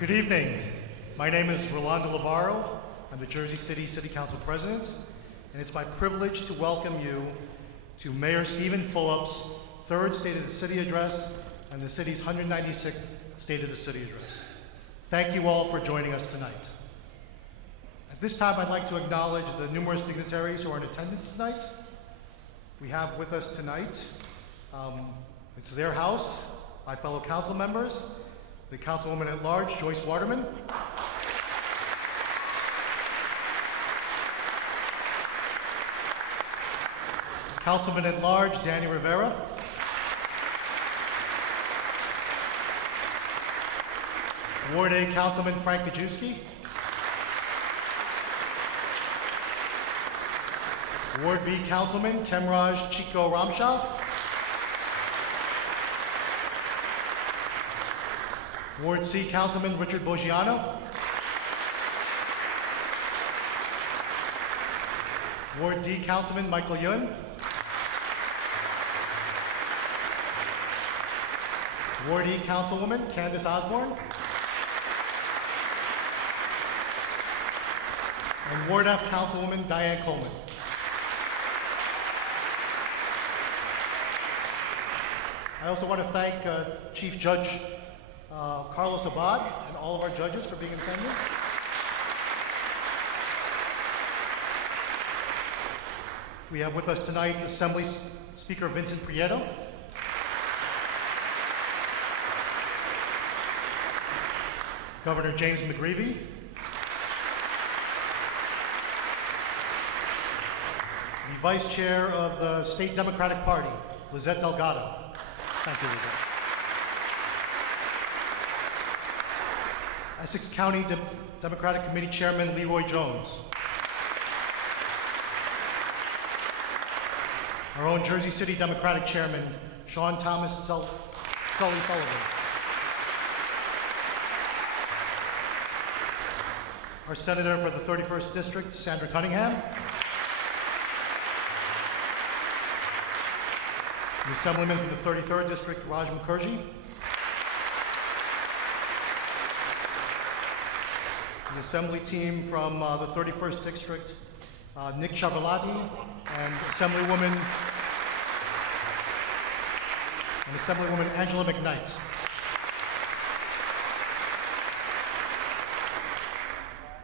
Good evening. My name is Rolando Lavarro. I'm the Jersey City City Council President, and it's my privilege to welcome you to Mayor Stephen Fulop's third State of the City Address and the city's 196th State of the City Address. Thank you all for joining us tonight. At this time, I'd like to acknowledge the numerous dignitaries who are in attendance tonight. We have with us tonight, it's their house, my fellow council members, the Councilwoman at Large, Joyce Waterman, Councilman at Large, Danny Rivera, Ward A Councilman Frank Gajewski, Ward B Councilman Kemraj Chico Ramshah, Ward C Councilman Richard Boggiano, Ward D Councilman Michael Yun, Ward E Councilwoman Candace Osborne, and Ward F Councilwoman Diane Coleman. I also want to thank Chief Judge Carlos Abad and all of our judges for being in attendance. We have with us tonight Assembly Speaker Vincent Prieto, Governor James McGreevey, the Vice Chair of the State Democratic Party, Lizette Delgado. Thank you, Lizette. Essex County Democratic Committee Chairman Leroy Jones. Our own Jersey City Democratic Chairman, Sean Thomas Sully Sullivan. Our Senator for the 31st District, Sandra Cunningham. The Assemblyman from the 33rd District, Raj Mukherjee. The Assembly team from the 31st District, Nick Chavalati, and Assemblywoman Angela McKnight.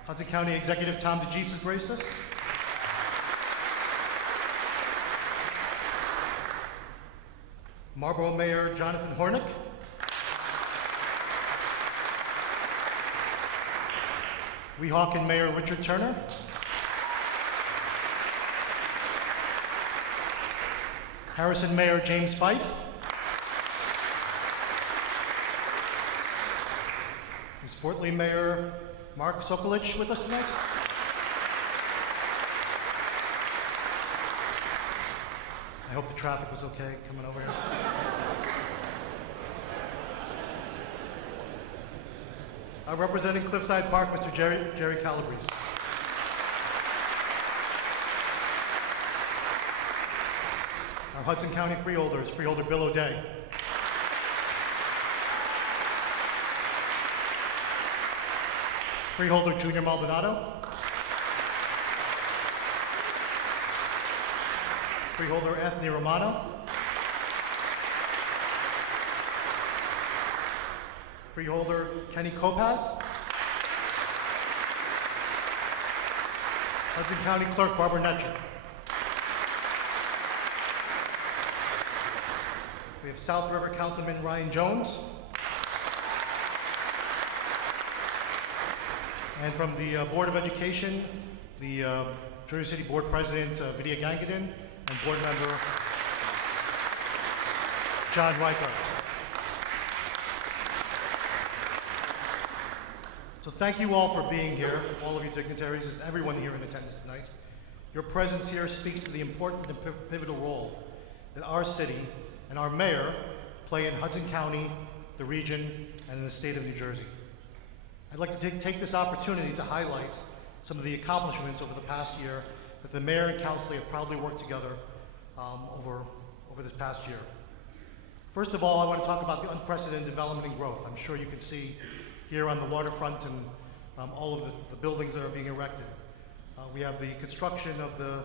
Hudson County Executive Tom DeGeese has graced us. Marlborough Mayor Jonathan Hornick. Weehawken Mayor Richard Turner. Harrison Mayor James Fife. Is Fort Lee Mayor Mark Sokolich with us tonight? I hope the traffic was okay coming over here. Representing Cliffside Park, Mr. Jerry Calabrese. Our Hudson County freeholders, Freeholder Bill O'Day. Freeholder Junior Maldonado. Freeholder Anthony Romano. Freeholder Kenny Kopaz. Hudson County Clerk Barbara Netcher. We have South River Councilman Ryan Jones. And from the Board of Education, the Jersey City Board President Vidya Gangadin and Board Member John Reichert. So thank you all for being here, all of you dignitaries and everyone here in attendance tonight. Your presence here speaks to the important and pivotal role that our city and our mayor play in Hudson County, the region, and in the state of New Jersey. I'd like to take this opportunity to highlight some of the accomplishments over the past year that the mayor and council have proudly worked together over this past year. First of all, I want to talk about the unprecedented development and growth. I'm sure you can see here on the waterfront and all of the buildings that are being erected. We have the construction of the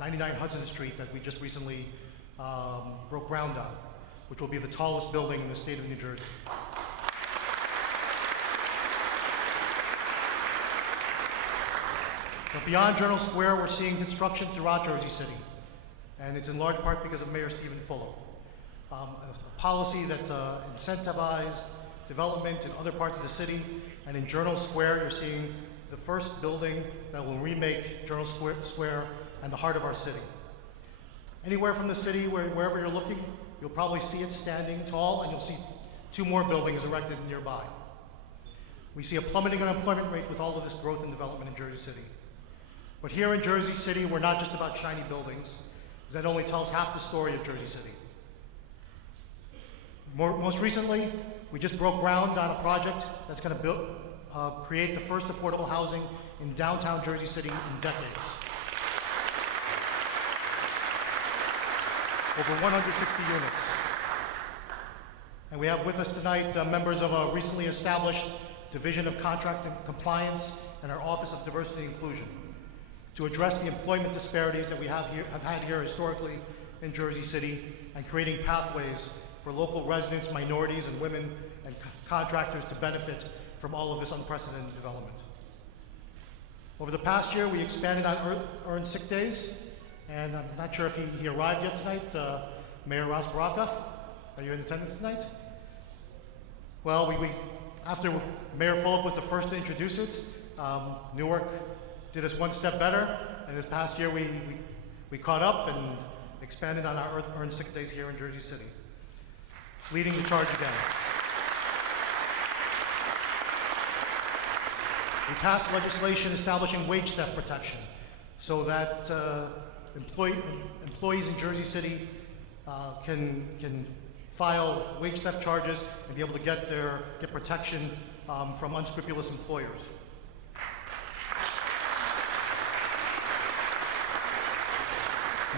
99 Hudson Street that we just recently broke ground on, which will be the tallest building in the state of New Jersey. But beyond Journal Square, we're seeing construction throughout Jersey City, and it's in large part because of Mayor Stephen Fulop. A policy that incentivizes development in other parts of the city, and in Journal Square, you're seeing the first building that will remake Journal Square and the heart of our city. Anywhere from the city, wherever you're looking, you'll probably see it standing tall, and you'll see 2 more buildings erected nearby. We see a plummeting unemployment rate with all of this growth and development in Jersey City. But here in Jersey City, we're not just about shiny buildings. That only tells half the story of Jersey City. Most recently, we just broke ground on a project that's going to create the first affordable housing in downtown Jersey City in decades. Over 160 units. And we have with us tonight members of a recently established Division of Contract and Compliance and our Office of Diversity and Inclusion to address the employment disparities that we have had here historically in Jersey City, and creating pathways for local residents, minorities, and women and contractors to benefit from all of this unprecedented development. Over the past year, we expanded on earned sick days, and I'm not sure if he arrived yet tonight. Mayor Ross Baraka, are you in attendance tonight? Well, after Mayor Fulop was the first to introduce it, Newark did us one step better, and this past year we caught up and expanded on our earned sick days here in Jersey City, leading the charge again. We passed legislation establishing wage theft protection so that employees in Jersey City can file wage theft charges and be able to get protection from unscrupulous employers.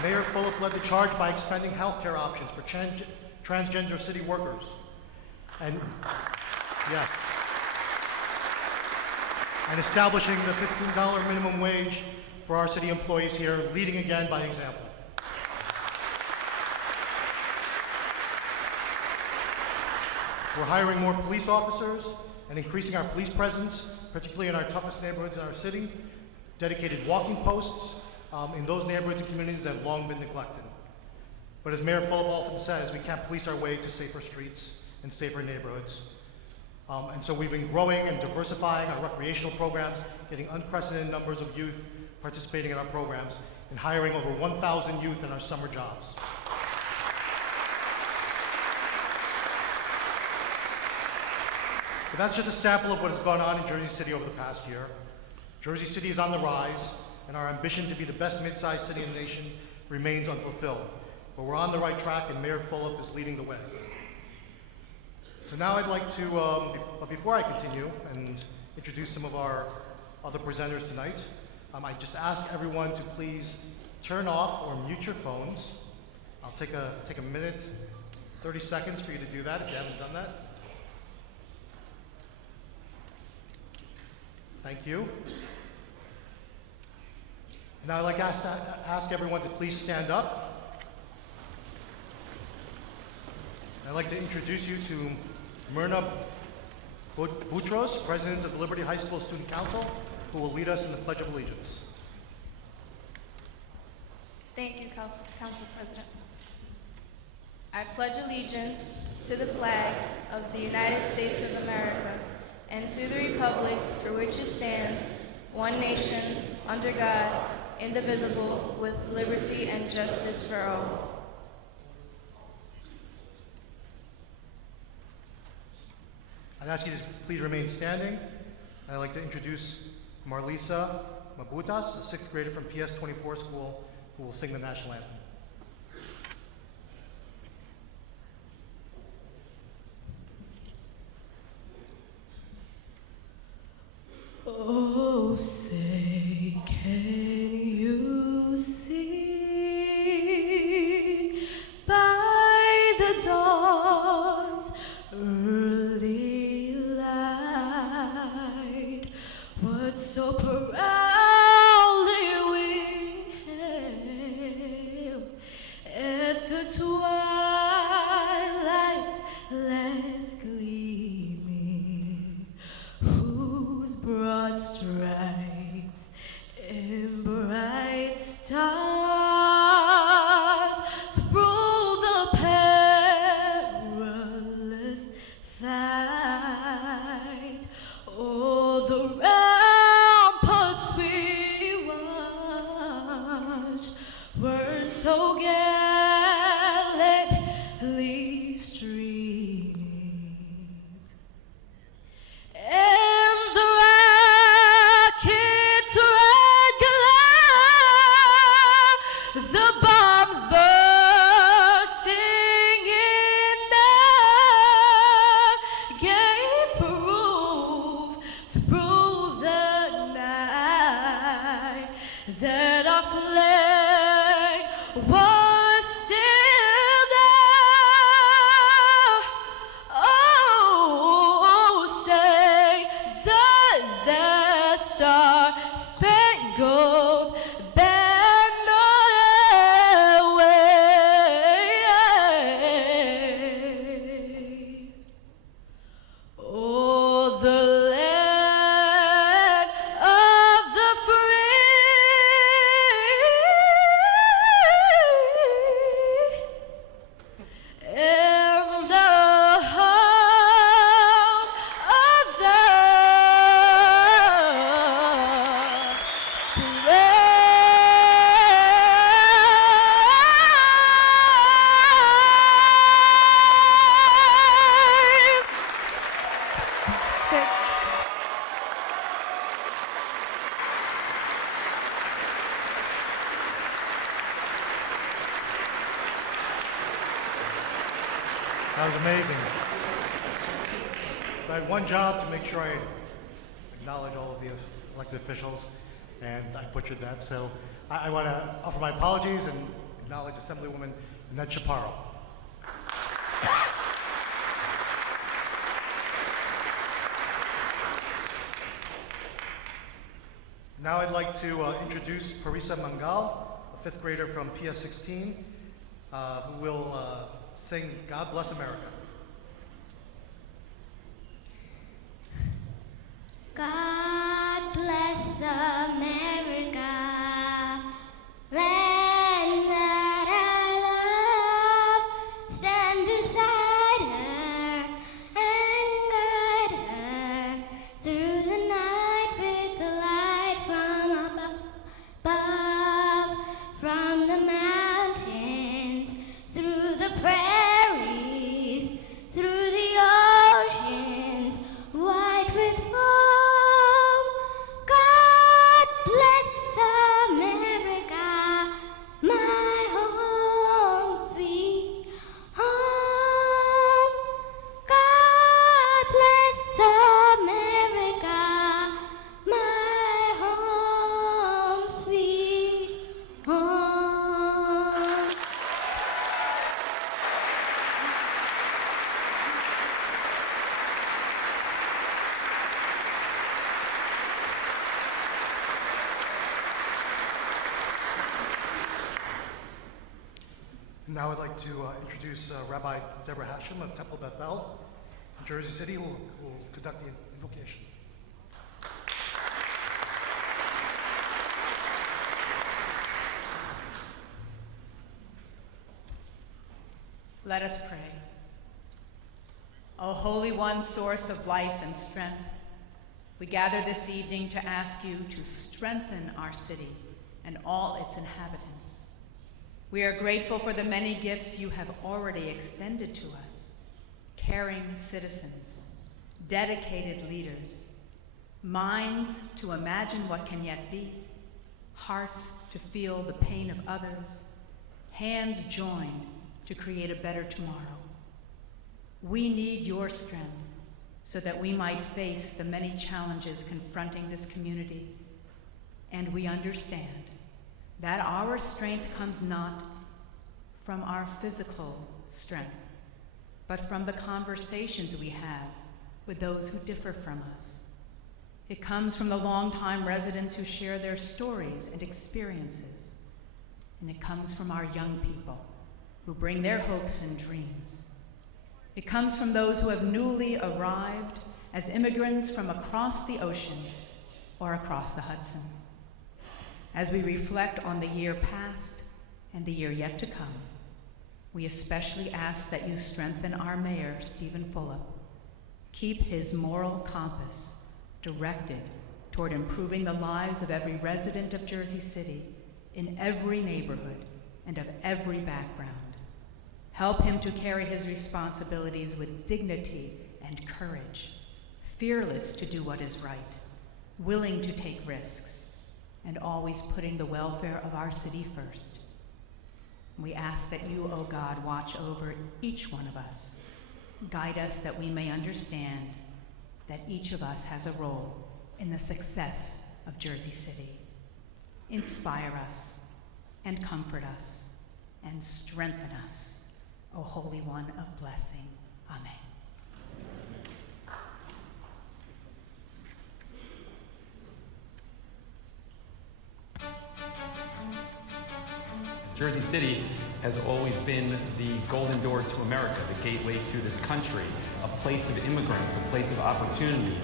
Mayor Fulop led the charge by expanding healthcare options for transgender city workers. And yes. And establishing the $15 minimum wage for our city employees here, leading again by example. We're hiring more police officers and increasing our police presence, particularly in our toughest neighborhoods in our city, dedicated walking posts in those neighborhoods and communities that have long been neglected. But as Mayor Fulop often says, we can't police our way to safer streets and safer neighborhoods. And so we've been growing and diversifying our recreational programs, getting unprecedented numbers of youth participating in our programs, and hiring over 1,000 youth in our summer jobs. But that's just a sample of what has gone on in Jersey City over the past year. Jersey City is on the rise, and our ambition to be the best mid-sized city in the nation remains unfulfilled. But we're on the right track, and Mayor Fulop is leading the way. So now I'd like to, but before I continue and introduce some of our other presenters tonight, I just ask everyone to please turn off or mute your phones. I'll take a minute, 30 seconds for you to do that if you haven't done that. Thank you. Now I'd like to ask everyone to please stand up. I'd like to introduce you to Myrna Boutros, President of the Liberty High School Student Council, who will lead us in the Pledge of Allegiance. Thank you, Council President. I pledge allegiance to the flag of the United States of America and to the republic for which it stands, one nation, under God, indivisible, with liberty and justice for all. I'd ask you to please remain standing. I'd like to introduce Marlisa Mabutas, a 6th grader from PS 24 school, who will sing the national anthem. Oh, say, can you see by the dawn's early light That was amazing. So I had one job to make sure I acknowledge all of the elected officials, and I butchered that. So I want to offer my apologies and acknowledge Assemblywoman Ned Chaparro. Now I'd like to introduce Parisa Mangal, a fifth grader from PS 16, who will sing God Bless America. God bless America, land that I love. Stand beside her and guide her through the night with the light from above, from the mountains, through the prairies, through the oceans, white with foam. God bless America, my home, sweet home. God bless America, my home, sweet home. Now I'd like to introduce Rabbi Deborah Hashem of Temple Bethel, in Jersey City, who will conduct the invocation. Let us pray. O Holy One, source of life and strength, we gather this evening to ask you to strengthen our city and all its inhabitants. We are grateful for the many gifts you have already extended to us: caring citizens, dedicated leaders, minds to imagine what can yet be, hearts to feel the pain of others, hands joined to create a better tomorrow. We need your strength so that we might face the many challenges confronting this community. And we understand that our strength comes not from our physical strength, but from the conversations we have with those who differ from us. It comes from the longtime residents who share their stories and experiences. And it comes from our young people who bring their hopes and dreams. It comes from those who have newly arrived as immigrants from across the ocean or across the Hudson. As we reflect on the year past and the year yet to come, we especially ask that you strengthen our mayor, Stephen Fulop. Keep his moral compass directed toward improving the lives of every resident of Jersey City in every neighborhood and of every background. Help him to carry his responsibilities with dignity and courage, fearless to do what is right, willing to take risks, and always putting the welfare of our city first. We ask that you, O God, watch over each one of us. Guide us that we may understand that each of us has a role in the success of Jersey City. Inspire us and comfort us and strengthen us, O Holy One of blessing. Amen. Jersey City has always been the golden door to America, the gateway to this country, a place of immigrants, a place of opportunity.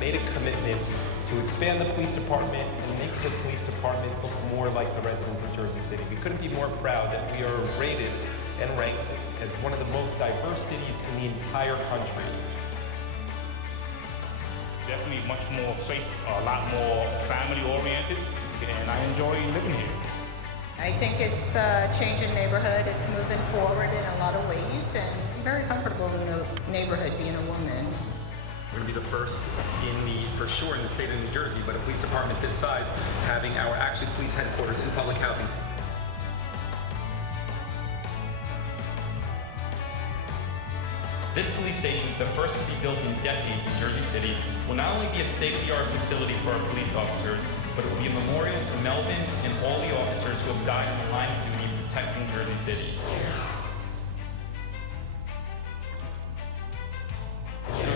Made a commitment to expand the police department and make the police department look more like the residents of Jersey City. We couldn't be more proud that we are rated and ranked as one of the most diverse cities in the entire country. Definitely much more safe, a lot more family oriented, and I enjoy living here. I think it's changing neighborhood, it's moving forward. forward in a lot of ways, and I'm very comfortable in the neighborhood being a woman. We're going to be the first for sure in the state of New Jersey, but a police department this size having our actually police headquarters in public housing. This police station, the first to be built in decades in Jersey City, will not only be a state-of-the-art facility for our police officers, but it will be a memorial to Melvin and all the officers who have died on the line of duty protecting Jersey City.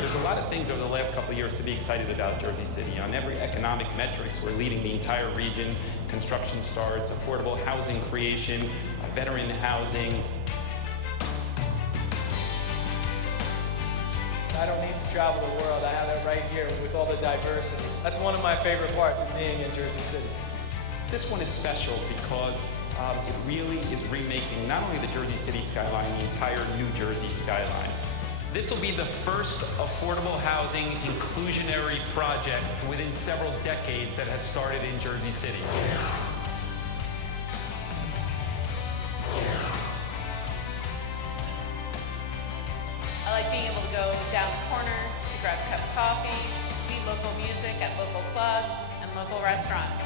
There's a lot of things over the last couple of years to be excited about Jersey City. On every economic metrics, we're leading the entire region. Construction starts, affordable housing creation, veteran housing. I don't need to travel the world. I have it right here with all the diversity. That's one of my favorite parts of being in Jersey City. This one is special because it really is remaking not only the Jersey City skyline, the entire New Jersey skyline. This will be the first affordable housing inclusionary project within several decades that has started in Jersey City. I like being able to go down the corner to grab a cup of coffee, see local music at local clubs and local restaurants.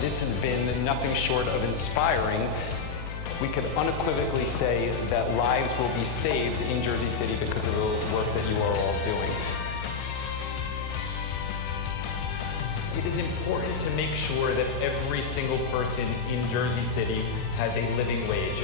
This has been nothing short of inspiring. We could unequivocally say that lives will be saved in Jersey City because of the work that you are all doing. It is important to make sure that every single person in Jersey City has a living wage.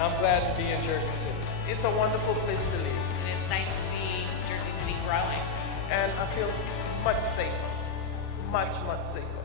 I'm glad to be in Jersey City. It's a wonderful place to live, And it's nice to see Jersey City growing. and I feel much safer, much, much safer.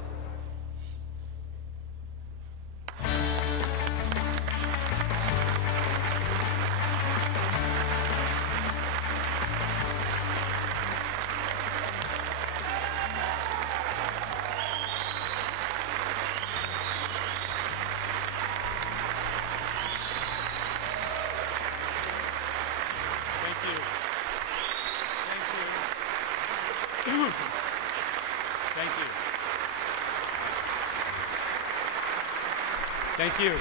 Thank you.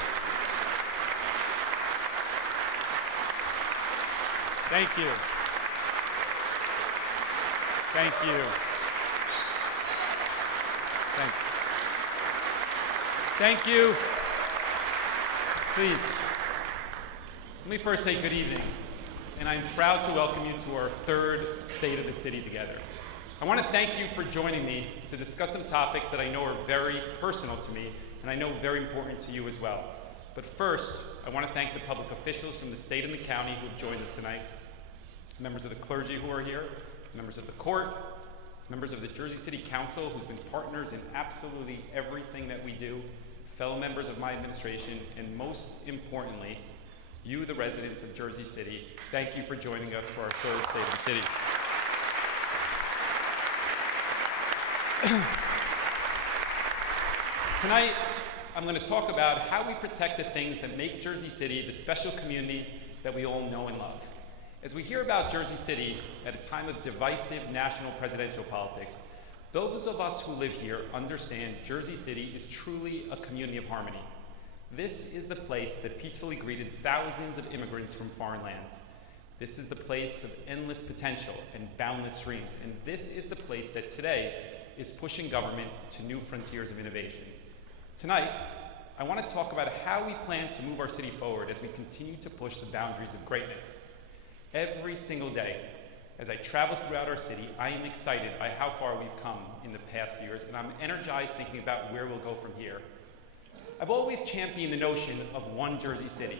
Thank you. Thank you. Thanks. Thank you. Please, let me first say good evening, and I'm proud to welcome you to our third State of the City together. I want to thank you for joining me to discuss some topics that I know are very personal to me, and I know very important to you as well. But first, I want to thank the public officials from the state and the county who have joined us tonight, members of the clergy who are here, members of the court, members of the Jersey City Council who's been partners in absolutely everything that we do, fellow members of my administration, and most importantly, you, the residents of Jersey City. Thank you for joining us for our third State of the City. Tonight, I'm going to talk about how we protect the things that make Jersey City the special community that we all know and love. As we hear about Jersey City at a time of divisive national presidential politics, those of us who live here understand Jersey City is truly a community of harmony. This is the place that peacefully greeted thousands of immigrants from foreign lands. This is the place of endless potential and boundless dreams. And this is the place that today is pushing government to new frontiers of innovation. Tonight, I want to talk about how we plan to move our city forward as we continue to push the boundaries of greatness. Every single day, as I travel throughout our city, I am excited by how far we've come in the past years, and I'm energized thinking about where we'll go from here. I've always championed the notion of one Jersey City,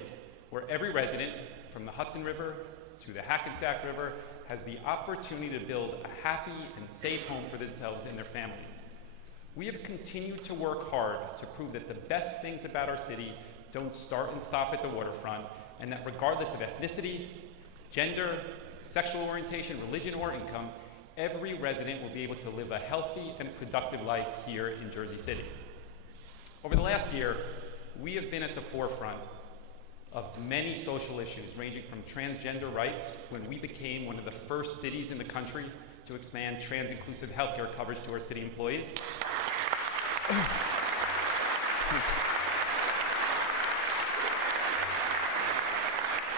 where every resident, from the Hudson River to the Hackensack River, has the opportunity to build a happy and safe home for themselves and their families. We have continued to work hard to prove that the best things about our city don't start and stop at the waterfront, and that regardless of ethnicity, gender, sexual orientation, religion, or income, every resident will be able to live a healthy and productive life here in Jersey City. Over the last year, we have been at the forefront of many social issues, ranging from transgender rights, when we became one of the first cities in the country to expand trans-inclusive healthcare coverage to our city employees.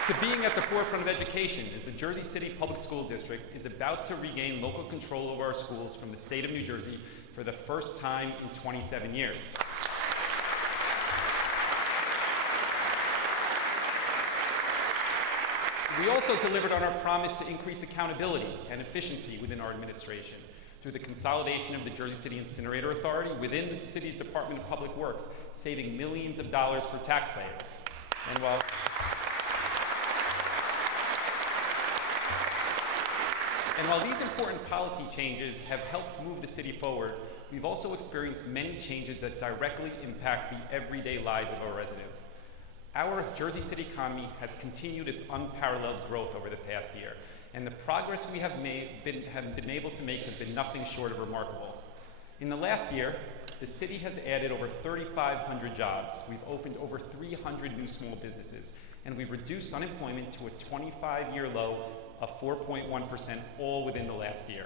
To being at the forefront of education, as the Jersey City Public School District is about to regain local control over our schools from the state of New Jersey for the first time in 27 years. We also delivered on our promise to increase accountability and efficiency within our administration through the consolidation of the Jersey City Incinerator Authority within the city's Department of Public Works, saving millions of dollars for taxpayers. And while these important policy changes have helped move the city forward, we've also experienced many changes that directly impact the everyday lives of our residents. Our Jersey City economy has continued its unparalleled growth over the past year, and the progress we have been able to make has been nothing short of remarkable. In the last year, the city has added over 3,500 jobs. We've opened over 300 new small businesses, and we've reduced unemployment to a 25-year low of 4.1%, all within the last year.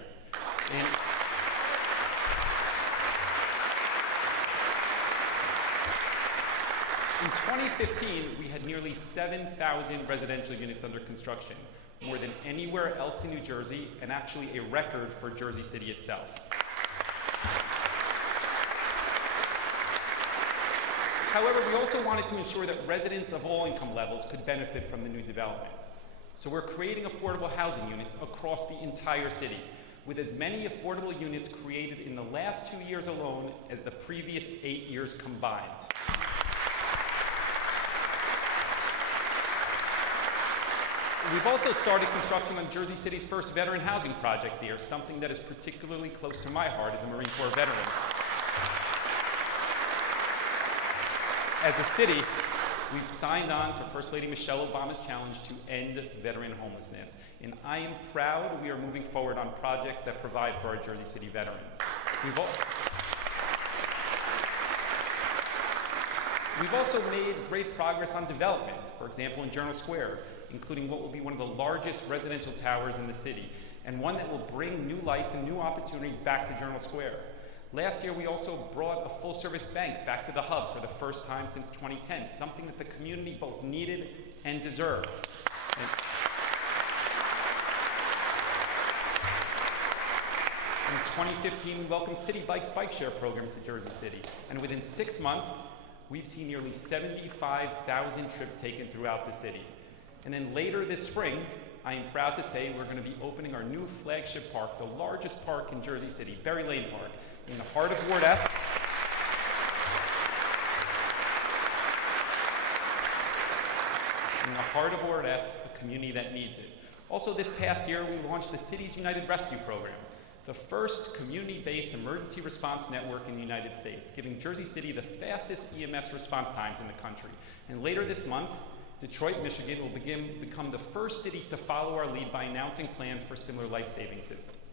In 2015, we had nearly 7,000 residential units under construction, more than anywhere else in New Jersey, and actually a record for Jersey City itself. However, we also wanted to ensure that residents of all income levels could benefit from the new development. So we're creating affordable housing units across the entire city, with as many affordable units created in the last 2 years alone as the previous 8 years combined. We've also started construction on Jersey City's first veteran housing project there, something that is particularly close to my heart as a Marine Corps veteran. As a city, we've signed on to First Lady Michelle Obama's challenge to end veteran homelessness, and I am proud we are moving forward on projects that provide for our Jersey City veterans. We've also made great progress on development, for example in Journal Square, including what will be one of the largest residential towers in the city, and one that will bring new life and new opportunities back to Journal Square. Last year, we also brought a full-service bank back to the hub for the first time since 2010, something that the community both needed and deserved. In 2015, we welcomed City Bike's bike share program to Jersey City, and within 6 months, we've seen nearly 75,000 trips taken throughout the city. And then later this spring, I am proud to say we're going to be opening our new flagship park, the largest park in Jersey City, Berry Lane Park, in the heart of Ward F. In the heart of Ward F, a community that needs it. Also this past year, we launched the Cities United Rescue Program, the first community-based emergency response network in the United States, giving Jersey City the fastest EMS response times in the country. And later this month, Detroit, Michigan will become the first city to follow our lead by announcing plans for similar life-saving systems.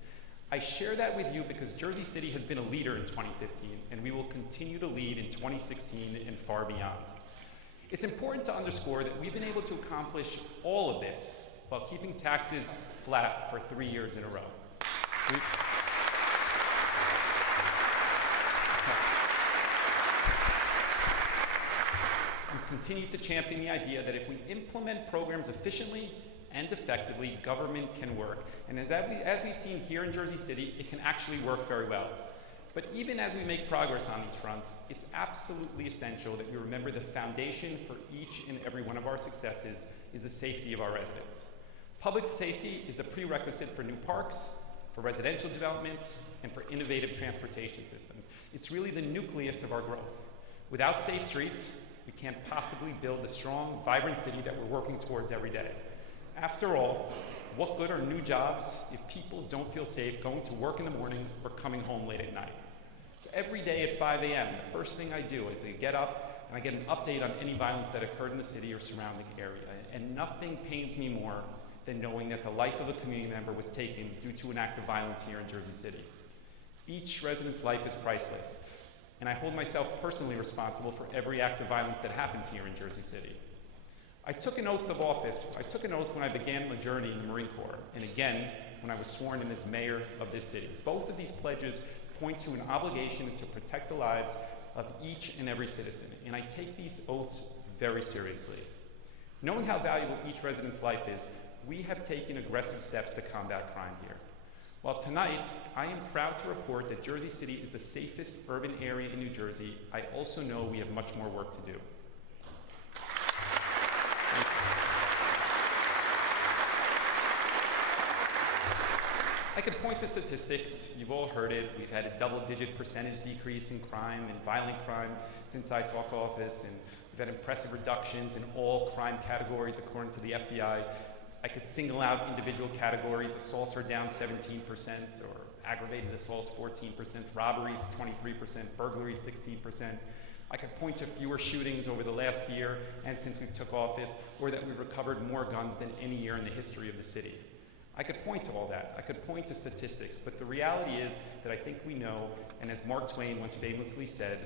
I share that with you because Jersey City has been a leader in 2015, and we will continue to lead in 2016 and far beyond. It's important to underscore that we've been able to accomplish all of this while keeping taxes flat for 3 years in a row. We've continued to champion the idea that if we implement programs efficiently and effectively, government can work. And as we've seen here in Jersey City, it can actually work very well. But even as we make progress on these fronts, it's absolutely essential that we remember the foundation for each and every one of our successes is the safety of our residents. Public safety is the prerequisite for new parks, for residential developments, and for innovative transportation systems. It's really the nucleus of our growth. Without safe streets, we can't possibly build the strong, vibrant city that we're working towards every day. After all, what good are new jobs if people don't feel safe going to work in the morning or coming home late at night? So every day at 5 a.m., the first thing I do is I get up and I get an update on any violence that occurred in the city or surrounding area. And nothing pains me more than knowing that the life of a community member was taken due to an act of violence here in Jersey City. Each resident's life is priceless, and I hold myself personally responsible for every act of violence that happens here in Jersey City. I took an oath of office. I took an oath when I began my journey in the Marine Corps, and again when I was sworn in as mayor of this city. Both of these pledges point to an obligation to protect the lives of each and every citizen, and I take these oaths very seriously. Knowing how valuable each resident's life is, we have taken aggressive steps to combat crime here. While tonight, I am proud to report that Jersey City is the safest urban area in New Jersey, I also know we have much more work to do. I could point to statistics. You've all heard it. We've had a double-digit percentage decrease in crime and violent crime since I took office, and we've had impressive reductions in all crime categories according to the FBI. I could single out individual categories. Assaults are down 17%, or aggravated assaults 14%, robberies 23%, burglaries 16%. I could point to fewer shootings over the last year and since we took office, or that we've recovered more guns than any year in the history of the city. I could point to all that. I could point to statistics, but the reality is that I think we know, and as Mark Twain once famously said,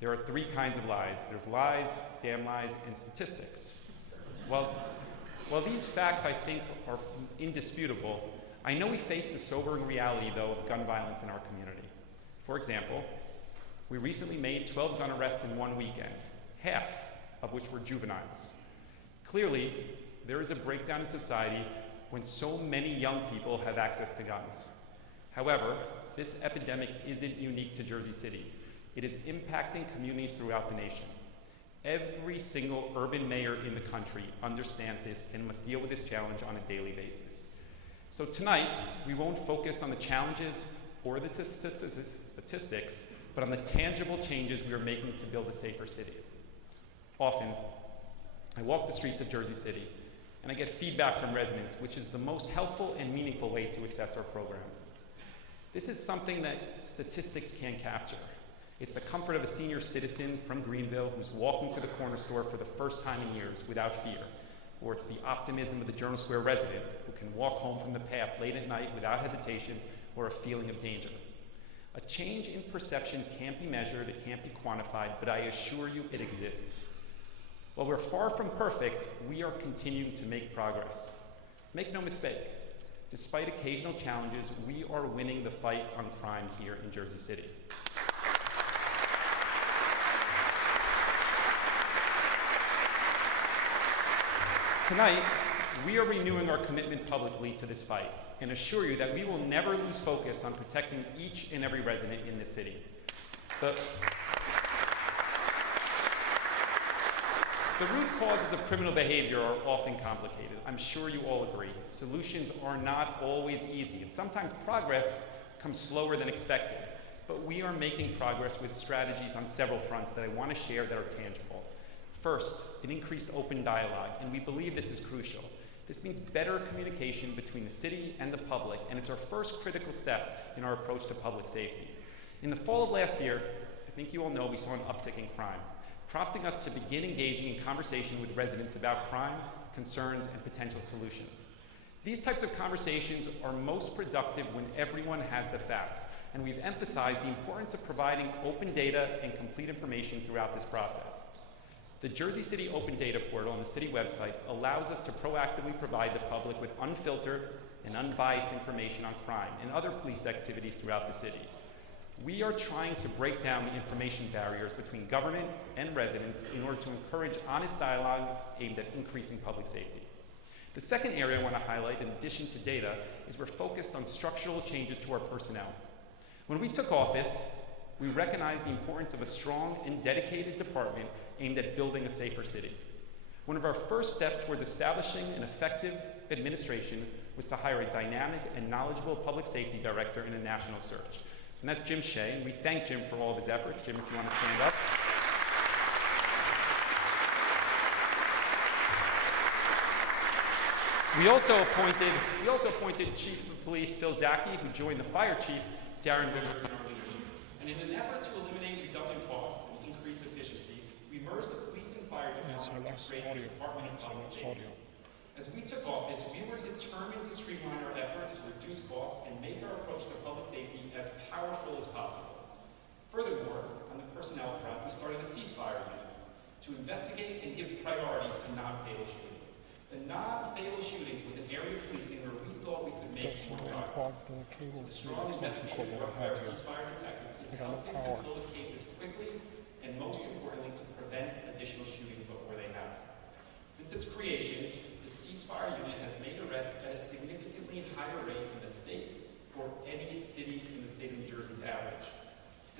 there are three kinds of lies. There's lies, damn lies, and statistics. While these facts, I think, are indisputable, I know we face the sobering reality, though, of gun violence in our community. For example, we recently made 12 gun arrests in one weekend, half of which were juveniles. Clearly, there is a breakdown in society when so many young people have access to guns. However, this epidemic isn't unique to Jersey City. It is impacting communities throughout the nation. Every single urban mayor in the country understands this and must deal with this challenge on a daily basis. So tonight, we won't focus on the challenges or the statistics, but on the tangible changes we are making to build a safer city. Often, I walk the streets of Jersey City, and I get feedback from residents, which is the most helpful and meaningful way to assess our program. This is something that statistics can't capture. It's the comfort of a senior citizen from Greenville who's walking to the corner store for the first time in years without fear. Or it's the optimism of the Journal Square resident who can walk home from the path late at night without hesitation or a feeling of danger. A change in perception can't be measured, it can't be quantified, but I assure you it exists. While we're far from perfect, we are continuing to make progress. Make no mistake, despite occasional challenges, we are winning the fight on crime here in Jersey City. Tonight, we are renewing our commitment publicly to this fight and assure you that we will never lose focus on protecting each and every resident in this city. The root causes of criminal behavior are often complicated. I'm sure you all agree. Solutions are not always easy, and sometimes progress comes slower than expected. But we are making progress with strategies on several fronts that I want to share that are tangible. First, an increased open dialogue, and we believe this is crucial. This means better communication between the city and the public, and it's our first critical step in our approach to public safety. In the fall of last year, I think you all know we saw an uptick in crime, prompting us to begin engaging in conversation with residents about crime, concerns, and potential solutions. These types of conversations are most productive when everyone has the facts, and we've emphasized the importance of providing open data and complete information throughout this process. The Jersey City Open Data Portal on the city website allows us to proactively provide the public with unfiltered and unbiased information on crime and other police activities throughout the city. We are trying to break down the information barriers between government and residents in order to encourage honest dialogue aimed at increasing public safety. The second area I want to highlight, in addition to data, is we're focused on structural changes to our personnel. When we took office, we recognized the importance of a strong and dedicated department aimed at building a safer city. One of our first steps towards establishing an effective administration was to hire a dynamic and knowledgeable public safety director in a national search. And that's Jim Shea, and we thank Jim for all of his efforts. Jim, if you want to stand up. We also appointed Chief of Police Phil Zaki, who joined the fire chief, Darren Rivers, in our leadership. And in an effort to eliminate redundant costs and increase efficiency, we merged the police and fire departments to create the Department of Public Safety. As we took office, we were determined to streamline our efforts to reduce costs and make our approach to public safety as powerful as possible. Furthermore, on the personnel front, we started a ceasefire unit to investigate and give priority to non-fatal shootings. The non-fatal shootings was an area of policing where we thought we could make more progress. So the strong investigative work by our ceasefire detectives is helping to close cases quickly and, most importantly, to prevent additional shootings before they happen. Since its creation, the ceasefire unit has made arrests at a significantly higher rate than the state or any city in the state of New Jersey's average.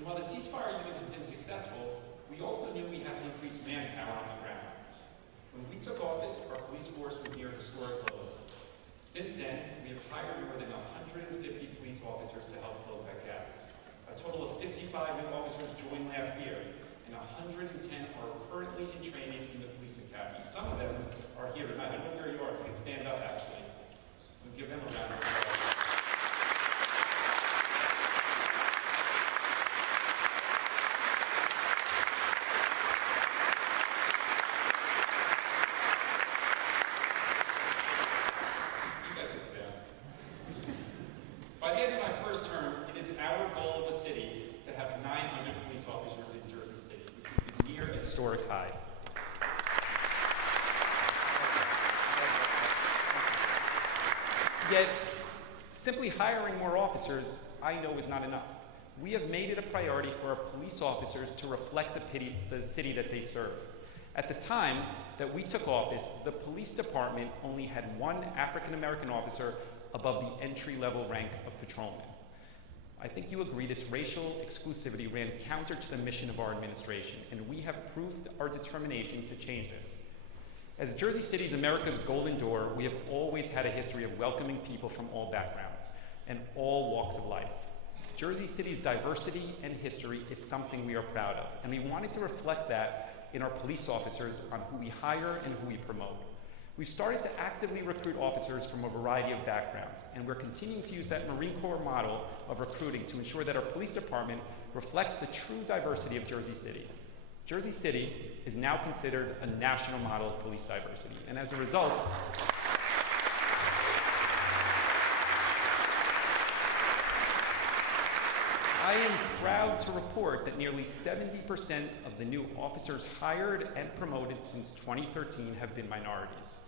And while the ceasefire unit has been successful, we also knew we had to increase manpower on the ground. When we took office, our police force was near historic lows. Since then, we have hired more than 150 police officers to help close that gap. A total of 55 new officers joined last year, and 110 are currently in training in the police academy. Some of them are here tonight. I don't know where you are. You can stand up, actually. We'll give them a round of applause. By the end of my first term, it is our goal of the city to have 900 police officers in Jersey City, which would be near a historic high. Yet, simply hiring more officers, I know, is not enough. We have made it a priority for our police officers to reflect the city that they serve. At the time that we took office, the police department only had one African American officer above the entry-level rank of patrolman. I think you agree this racial exclusivity ran counter to the mission of our administration, and we have proved our determination to change this. As Jersey City's America's Golden Door, we have always had a history of welcoming people from all backgrounds and all walks of life. Jersey City's diversity and history is something we are proud of, and we wanted to reflect that in our police officers on who we hire and who we promote. We've started to actively recruit officers from a variety of backgrounds, and we're continuing to use that Marine Corps model of recruiting to ensure that our police department reflects the true diversity of Jersey City. Jersey City is now considered a national model of police diversity, and as a result, I am proud to report that nearly 70% of the new officers hired and promoted since 2013 have been minorities.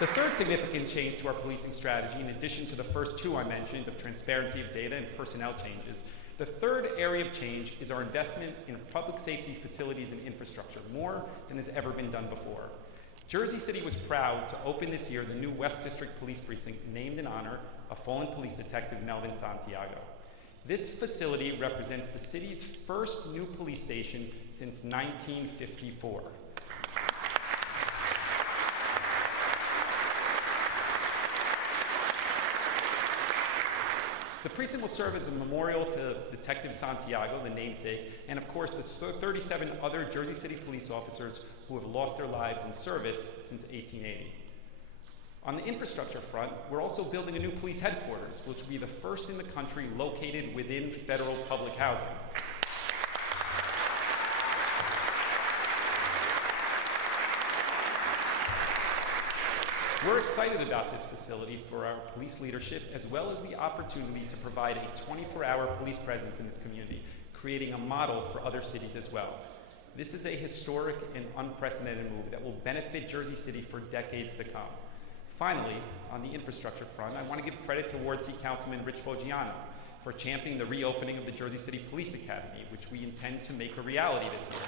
The third significant change to our policing strategy, in addition to the first two I mentioned of transparency of data and personnel changes, the third area of change is our investment in public safety facilities and infrastructure, more than has ever been done before. Jersey City was proud to open this year the new West District Police Precinct named in honor of fallen police detective Melvin Santiago. This facility represents the city's first new police station since 1954. The precinct will serve as a memorial to Detective Santiago, the namesake, and of course the 37 other Jersey City police officers who have lost their lives in service since 1880. On the infrastructure front, we're also building a new police headquarters, which will be the first in the country located within federal public housing. We're excited about this facility for our police leadership, as well as the opportunity to provide a 24-hour police presence in this community, creating a model for other cities as well. This is a historic and unprecedented move that will benefit Jersey City for decades to come. Finally, on the infrastructure front, I want to give credit to Ward C. Councilman Rich Bogiano for championing the reopening of the Jersey City Police Academy, which we intend to make a reality this year.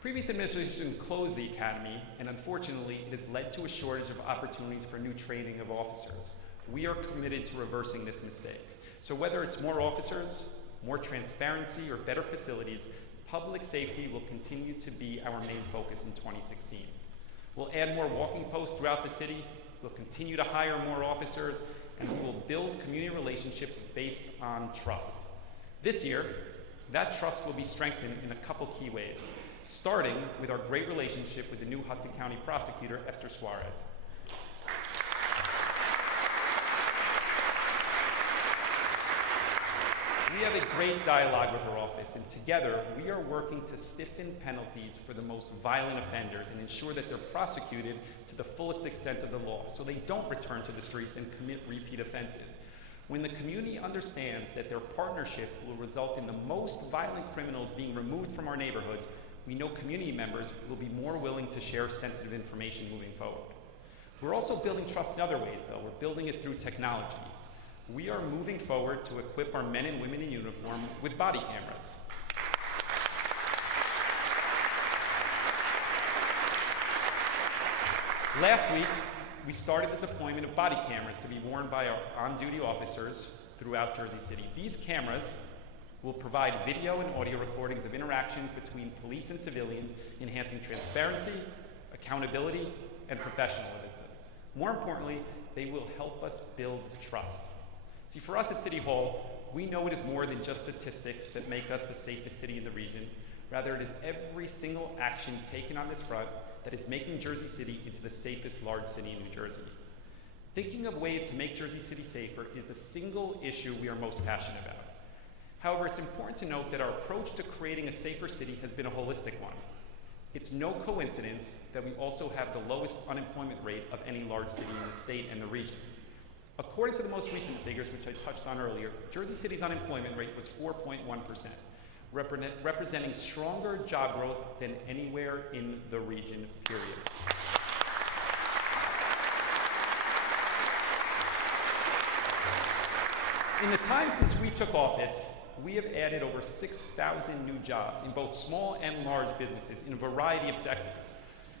Previous administration closed the academy, and unfortunately, it has led to a shortage of opportunities for new training of officers. We are committed to reversing this mistake. So whether it's more officers, more transparency, or better facilities, public safety will continue to be our main focus in 2016. We'll add more walking posts throughout the city, we'll continue to hire more officers, and we will build community relationships based on trust. This year, that trust will be strengthened in a couple key ways, starting with our great relationship with the new Hudson County prosecutor, Esther Suarez. We have a great dialogue with her office, and together we are working to stiffen penalties for the most violent offenders and ensure that they're prosecuted to the fullest extent of the law so they don't return to the streets and commit repeat offenses. When the community understands that their partnership will result in the most violent criminals being removed from our neighborhoods, we know community members will be more willing to share sensitive information moving forward. We're also building trust in other ways, though. We're building it through technology. We are moving forward to equip our men and women in uniform with body cameras. Last week, we started the deployment of body cameras to be worn by our on-duty officers throughout Jersey City. These cameras will provide video and audio recordings of interactions between police and civilians, enhancing transparency, accountability, and professionalism. More importantly, they will help us build trust. See, for us at City Hall, we know it is more than just statistics that make us the safest city in the region. Rather, it is every single action taken on this front that is making Jersey City into the safest large city in New Jersey. Thinking of ways to make Jersey City safer is the single issue we are most passionate about. However, it's important to note that our approach to creating a safer city has been a holistic one. It's no coincidence that we also have the lowest unemployment rate of any large city in the state and the region. According to the most recent figures, which I touched on earlier, Jersey City's unemployment rate was 4.1%, representing stronger job growth than anywhere in the region, period. In the time since we took office, we have added over 6,000 new jobs in both small and large businesses in a variety of sectors.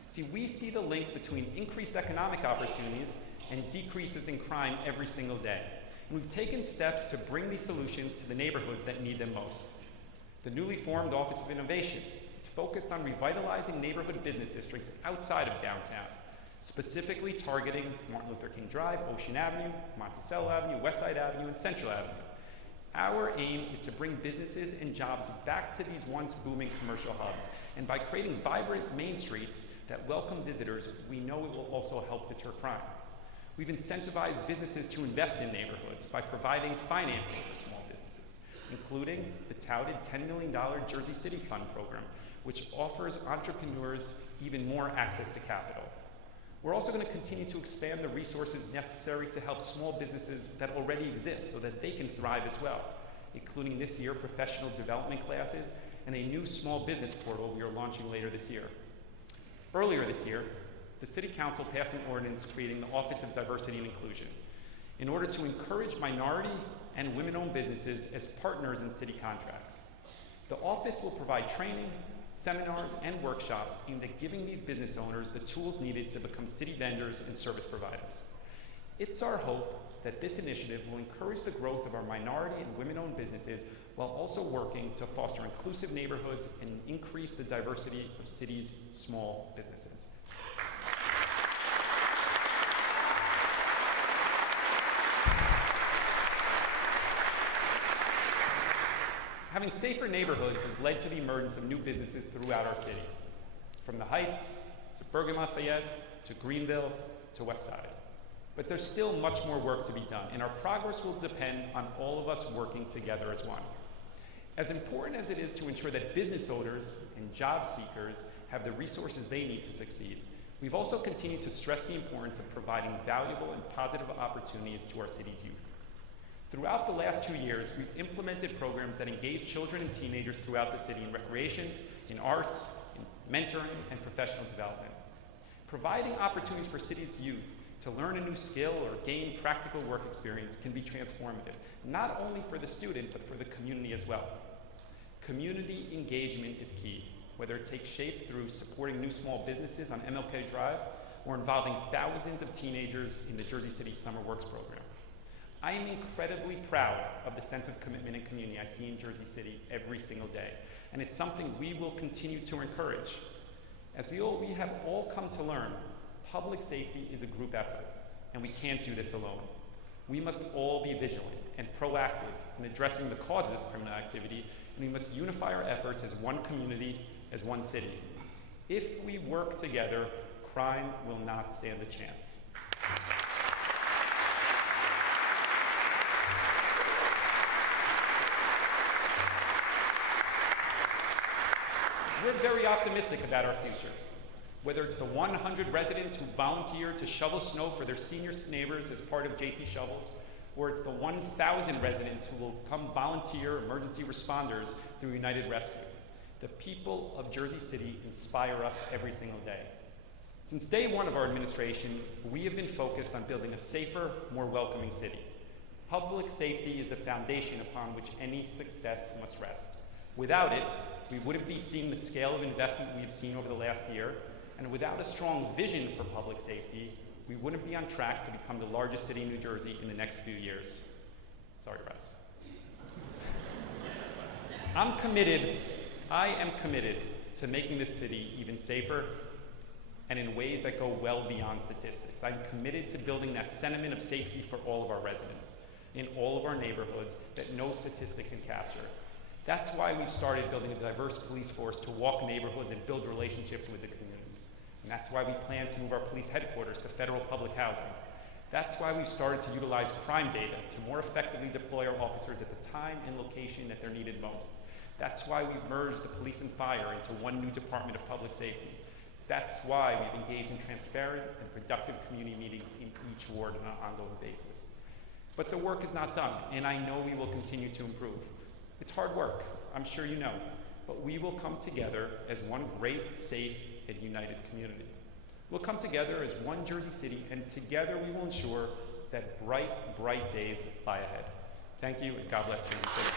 See, we see the link between increased economic opportunities and decreases in crime every single day. And we've taken steps to bring these solutions to the neighborhoods that need them most. The newly formed Office of Innovation is focused on revitalizing neighborhood business districts outside of downtown, specifically targeting Martin Luther King Drive, Ocean Avenue, Monticello Avenue, Westside Avenue, and Central Avenue. Our aim is to bring businesses and jobs back to these once booming commercial hubs, and by creating vibrant main streets that welcome visitors, we know it will also help deter crime. We've incentivized businesses to invest in neighborhoods by providing financing for small businesses, including the touted $10 million Jersey City Fund program, which offers entrepreneurs even more access to capital. We're also going to continue to expand the resources necessary to help small businesses that already exist so that they can thrive as well, including this year professional development classes and a new small business portal we are launching later this year. Earlier this year, the City Council passed an ordinance creating the Office of Diversity and Inclusion in order to encourage minority and women-owned businesses as partners in city contracts. The office will provide training, seminars, and workshops aimed at giving these business owners the tools needed to become city vendors and service providers. It's our hope that this initiative will encourage the growth of our minority and women-owned businesses while also working to foster inclusive neighborhoods and increase the diversity of cities' small businesses. Having safer neighborhoods has led to the emergence of new businesses throughout our city, from the Heights to Bergen Lafayette to Greenville to Westside. But there's still much more work to be done, and our progress will depend on all of us working together as one. As important as it is to ensure that business owners and job seekers have the resources they need to succeed, we've also continued to stress the importance of providing valuable and positive opportunities to our city's youth. Throughout the last 2 years, we've implemented programs that engage children and teenagers throughout the city in recreation, in arts, in mentoring, and professional development. Providing opportunities for city's youth to learn a new skill or gain practical work experience can be transformative, not only for the student, but for the community as well. Community engagement is key, whether it takes shape through supporting new small businesses on MLK Drive or involving thousands of teenagers in the Jersey City Summer Works program. I am incredibly proud of the sense of commitment and community I see in Jersey City every single day, and it's something we will continue to encourage. As we have all come to learn, public safety is a group effort. and we can't do this alone. We must all be vigilant and proactive in addressing the causes of criminal activity, and we must unify our efforts as one community, as one city. If we work together, crime will not stand a chance. We're very optimistic about our future. Whether it's the 100 residents who volunteer to shovel snow for their senior neighbors as part of JC Shovels, or it's the 1,000 residents who will come volunteer emergency responders through United Rescue. The people of Jersey City inspire us every single day. Since day one of our administration, we have been focused on building a safer, more welcoming city. Public safety is the foundation upon which any success must rest. Without it, we wouldn't be seeing the scale of investment we have seen over the last year, and without a strong vision for public safety, we wouldn't be on track to become the largest city in New Jersey in the next few years. Sorry, Russ. I am committed to making this city even safer and in ways that go well beyond statistics. I'm committed to building that sentiment of safety for all of our residents in all of our neighborhoods that no statistic can capture. That's why we've started building a diverse police force to walk neighborhoods and build relationships with the community. And that's why we plan to move our police headquarters to federal public housing. That's why we've started to utilize crime data to more effectively deploy our officers at the time and location that they're needed most. That's why we've merged the police and fire into one new Department of Public Safety. That's why we've engaged in transparent and productive community meetings in each ward on an ongoing basis. But the work is not done, and I know we will continue to improve. It's hard work, I'm sure you know, but we will come together as one great, safe, and united community. We'll come together as one Jersey City, and together we will ensure that bright, bright days lie ahead. Thank you, and God bless Jersey City.